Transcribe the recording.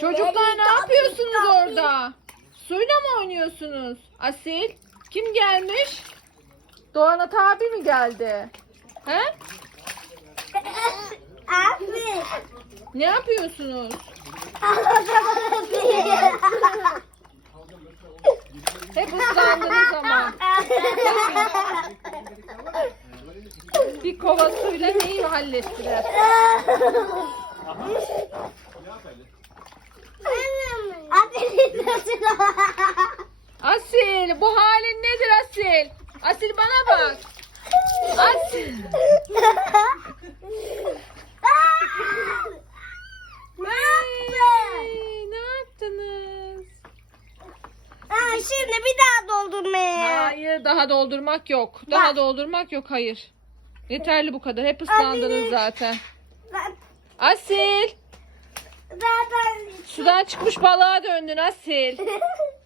Çocuklar ne da yapıyorsunuz da orada? Da suyla mı oynuyorsunuz? Asil, kim gelmiş? Doğan Ata abi mi geldi? He? Abi. Ne yapıyorsunuz? Abi. Hep ıslandınız ama. Bir kova suyla neyi hallettiler? seni. Bu halin nedir Asil? Asil bana bak. Asil. ne yaptın? Ay, ne yaptınız? Aa, şimdi bir daha doldurmaya. Hayır daha doldurmak yok. Daha bak. doldurmak yok hayır. Yeterli bu kadar. Hep ıslandınız Abi, zaten. Z Asil. Zaten Sudan çıkmış balığa döndün Asil.